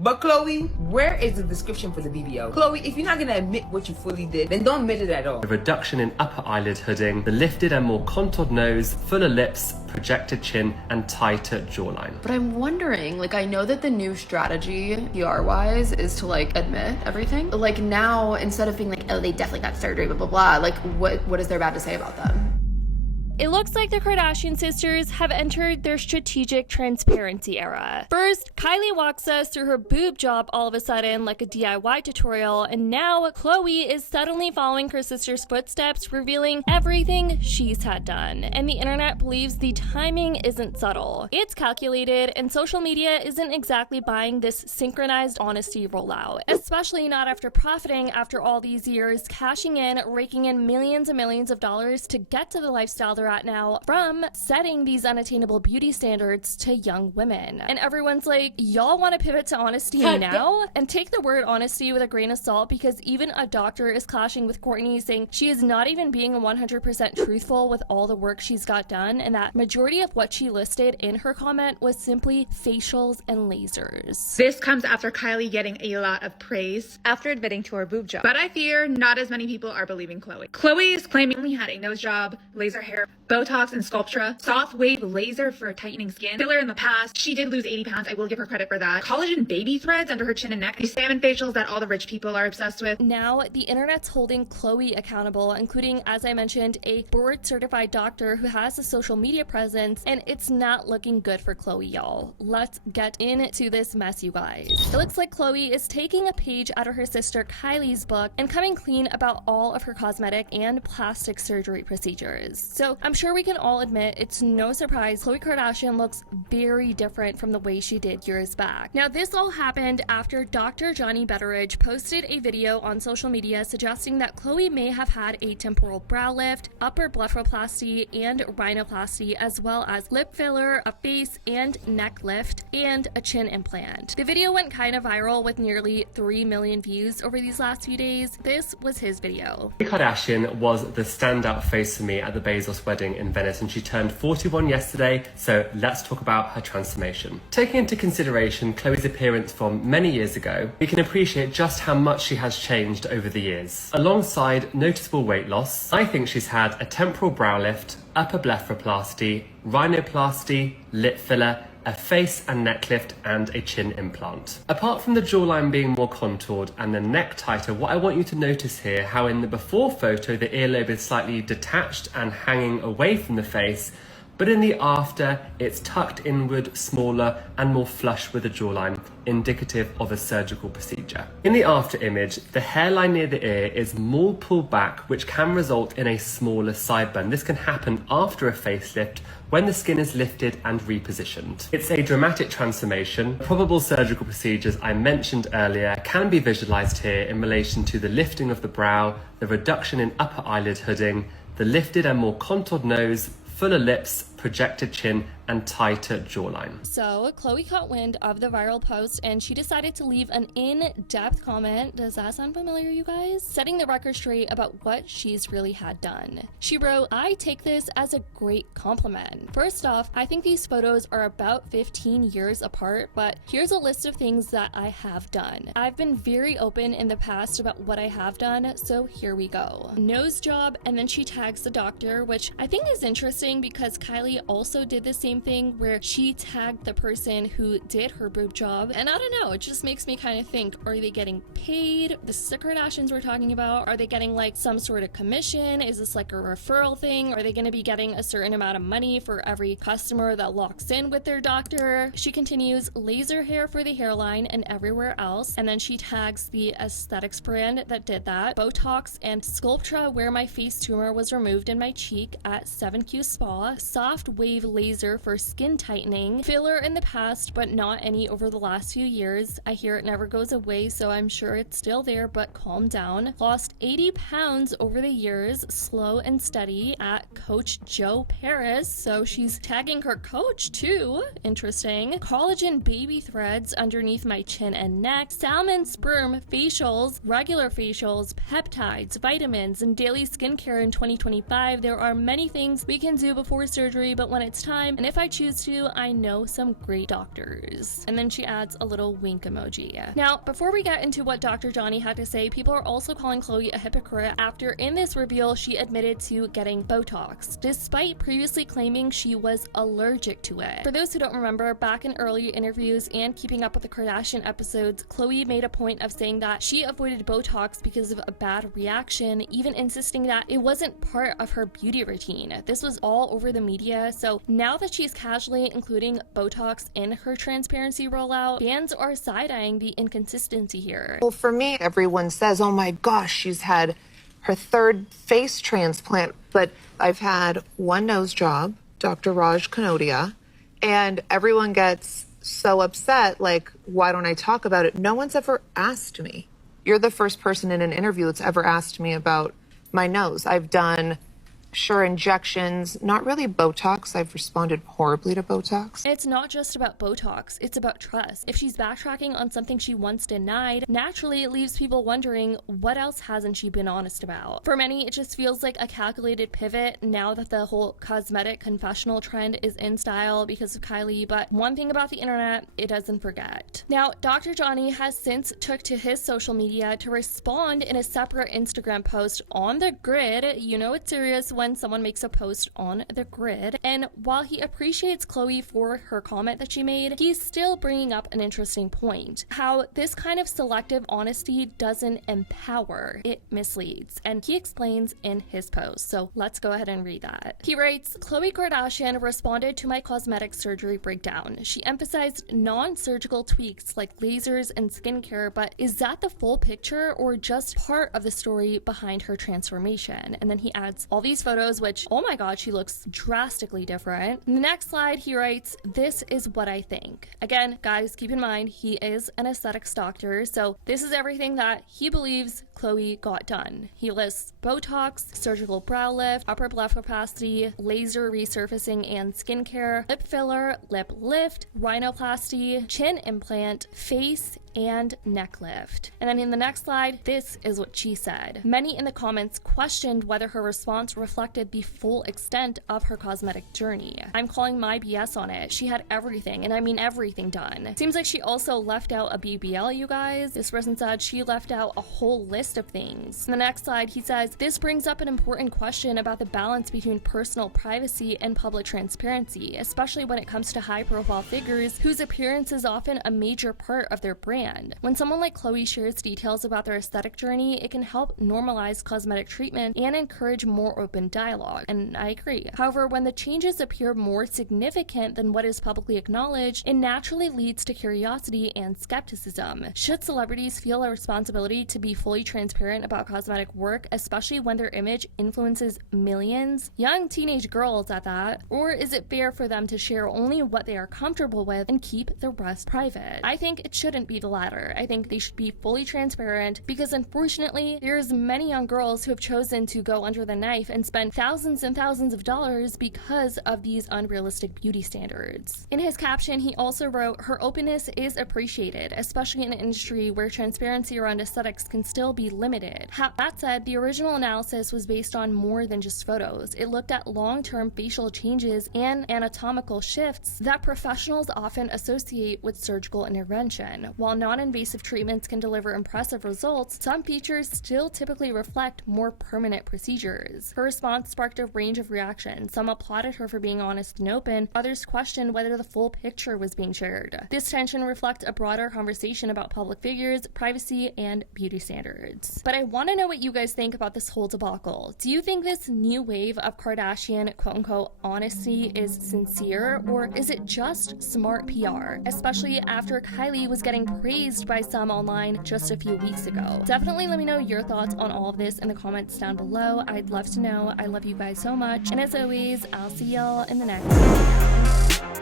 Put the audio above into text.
But Khloe, where is the description for the video? Khloe, if you're not gonna admit what you fully did, then don't admit it at all. The reduction in upper eyelid hooding, the lifted and more contoured nose, fuller lips, projected chin, and tighter jawline. But I'm wondering, like, I know that the new strategy, PR-wise, is to, like, admit everything. Like, now, instead of being like, oh, they definitely got surgery, blah, blah, blah, like, what is there bad to say about that? It looks like the Kardashian sisters have entered their strategic transparency era. First, Kylie walks us through her boob job all of a sudden like a DIY tutorial, and now Khloe is suddenly following her sister's footsteps, revealing everything she's had done. And the internet believes the timing isn't subtle. It's calculated, and social media isn't exactly buying this synchronized honesty rollout, especially not after profiting after all these years, cashing in, raking in millions and millions of dollars to get to the lifestyle they're at now from setting these unattainable beauty standards to young women. And everyone's like, y'all want to pivot to honesty now? And take the word honesty with a grain of salt, because even a doctor is clashing with Kourtney, saying she is not even being 100% truthful with all the work she's got done, and that majority of what she listed in her comment was simply facials and lasers. This comes after Kylie getting a lot of praise after admitting to her boob job. But I fear not as many people are believing Khloe. Khloe is claiming only had a nose job, laser hair, Botox and Sculptra, soft wave laser for tightening skin, filler in the past. She did lose 80 pounds. I will give her credit for that. Collagen baby threads under her chin and neck. These salmon facials that all the rich people are obsessed with. Now, the internet's holding Khloe accountable, including, as I mentioned, a board-certified doctor who has a social media presence, and it's not looking good for Khloe, y'all. Let's get into this mess, you guys. It looks like Khloe is taking a page out of her sister Kylie's book and coming clean about all of her cosmetic and plastic surgery procedures. So I'm sure we can all admit it's no surprise Khloe Kardashian looks very different from the way she did years back. Now, this all happened after Dr. Johnny Betteridge posted a video on social media suggesting that Khloe may have had a temporal brow lift, upper blepharoplasty, and rhinoplasty, as well as lip filler, a face and neck lift, and a chin implant. The video went kind of viral with nearly 3 million views over these last few days. This was his video. Khloe Kardashian was the standout face for me at the Bezos wedding in Venice, and she turned 41 yesterday, so let's talk about her transformation. Taking into consideration Khloe's appearance from many years ago, we can appreciate just how much she has changed over the years. Alongside noticeable weight loss, I think she's had a temporal brow lift, upper blepharoplasty, rhinoplasty, lip filler, a face and neck lift, and a chin implant. Apart from the jawline being more contoured and the neck tighter, what I want you to notice here, how in the before photo the earlobe is slightly detached and hanging away from the face, but in the after it's tucked inward, smaller and more flush with the jawline, indicative of a surgical procedure. In the after image, the hairline near the ear is more pulled back, which can result in a smaller sideburn. This can happen after a facelift when the skin is lifted and repositioned. It's a dramatic transformation. Probable surgical procedures I mentioned earlier can be visualized here in relation to the lifting of the brow, the reduction in upper eyelid hooding, the lifted and more contoured nose, fuller lips, projected chin, and tighter jawline. So Khloe caught wind of the viral post and she decided to leave an in-depth comment. Does that sound familiar, you guys? Setting the record straight about what she's really had done. She wrote, "I take this as a great compliment. First off, I think these photos are about 15 years apart, but here's a list of things that I have done. I've been very open in the past about what I have done, so here we go. Nose job," and then she tags the doctor, which I think is interesting because Kylie also did the same thing where she tagged the person who did her boob job. And I don't know, it just makes me kind of think, are they getting paid? This is the Kardashians we're talking about. Are they getting like some sort of commission? Is this like a referral thing? Are they going to be getting a certain amount of money for every customer that locks in with their doctor? She continues, laser hair for the hairline and everywhere else. And then she tags the aesthetics brand that did that. Botox and Sculptra, where my face tumor was removed in my cheek at 7Q Spa. Soft wave laser for skin tightening. Filler in the past, but not any over the last few years. I hear it never goes away, so I'm sure it's still there, but calm down. Lost 80 pounds over the years, slow and steady, at Coach Joe Paris. So she's tagging her coach too. Interesting. Collagen baby threads underneath my chin and neck. Salmon sperm facials, regular facials, peptides, vitamins, and daily skincare in 2025. There are many things we can do before surgery Khloe, but when it's time, and if I choose to, I know some great doctors. And then she adds a little wink emoji. Now, before we get into what Dr. Johnny had to say, people are also calling Khloe a hypocrite after in this reveal she admitted to getting Botox, despite previously claiming she was allergic to it. For those who don't remember, back in earlier interviews and keeping up with the Kardashian episodes, Khloe made a point of saying that she avoided Botox because of a bad reaction, even insisting that it wasn't part of her beauty routine. This was all over the media, so now that she's casually including Botox in her transparency rollout, fans are side-eyeing the inconsistency here. Well, for me, everyone says, oh my gosh, she's had her third face transplant, but I've had one nose job, Dr. Raj Kanodia, and everyone gets so upset, like, why don't I talk about it? No one's ever asked me. You're the first person in an interview that's ever asked me about my nose. I've done injections, not really Botox. I've responded horribly to Botox. It's not just about Botox, it's about trust. If she's backtracking on something she once denied, naturally it leaves people wondering, what else hasn't she been honest about? For many, it just feels like a calculated pivot now that the whole cosmetic confessional trend is in style because of Kylie, but one thing about the internet, it doesn't forget. Now, Dr. Johnny has since took to his social media to respond in a separate Instagram post on the grid. You know it's serious when someone makes a post on the grid. And while he appreciates Khloe for her comment that she made, he's still bringing up an interesting point. How this kind of selective honesty doesn't empower, it misleads. And he explains in his post. So let's go ahead and read that. He writes, Khloe Kardashian responded to my cosmetic surgery breakdown. She emphasized non-surgical tweaks like lasers and skincare, but is that the full picture or just part of the story behind her transformation? And then he adds all these photos, which, oh my god, she looks drastically different. In the next slide, he writes, this is what I think. Again, guys, keep in mind, he is an aesthetics doctor, so this is everything that he believes Khloe got done. He lists Botox, surgical brow lift, upper blepharoplasty, laser resurfacing and skincare, lip filler, lip lift, rhinoplasty, chin implant, face, and neck lift. And then in the next slide, this is what she said. Many in the comments questioned whether her response reflected the full extent of her cosmetic journey. I'm calling my BS on it. She had everything, and I mean everything done. Seems like she also left out a BBL, you guys. This person said she left out a whole list of things. In the next slide, he says, this brings up an important question about the balance between personal privacy and public transparency, especially when it comes to high-profile figures whose appearance is often a major part of their brand. When someone like Khloe shares details about their aesthetic journey, it can help normalize cosmetic treatment and encourage more open dialogue, and I agree. However, when the changes appear more significant than what is publicly acknowledged, it naturally leads to curiosity and skepticism. Should celebrities feel a responsibility to be fully transparent about cosmetic work, especially when their image influences millions, young teenage girls at that? Or is it fair for them to share only what they are comfortable with and keep the rest private? I think it shouldn't be the latter. I think they should be fully transparent because unfortunately, there's many young girls who have chosen to go under the knife and spend thousands and thousands of dollars because of these unrealistic beauty standards. In his caption, he also wrote, her openness is appreciated, especially in an industry where transparency around aesthetics can still be limited. That said, the original analysis was based on more than just photos. It looked at long-term facial changes and anatomical shifts that professionals often associate with surgical intervention. While non-invasive treatments can deliver impressive results, some features still typically reflect more permanent procedures. Her response sparked a range of reactions. Some applauded her for being honest and open, others questioned whether the full picture was being shared. This tension reflects a broader conversation about public figures, privacy, and beauty standards. But I want to know what you guys think about this whole debacle. Do you think this new wave of Kardashian quote-unquote honesty is sincere, or is it just smart PR, especially after Kylie was getting praised by some online just a few weeks ago? Definitely let me know your thoughts on all of this in the comments down below. I'd love to know. I love you guys so much, and as always, I'll see y'all in the next video.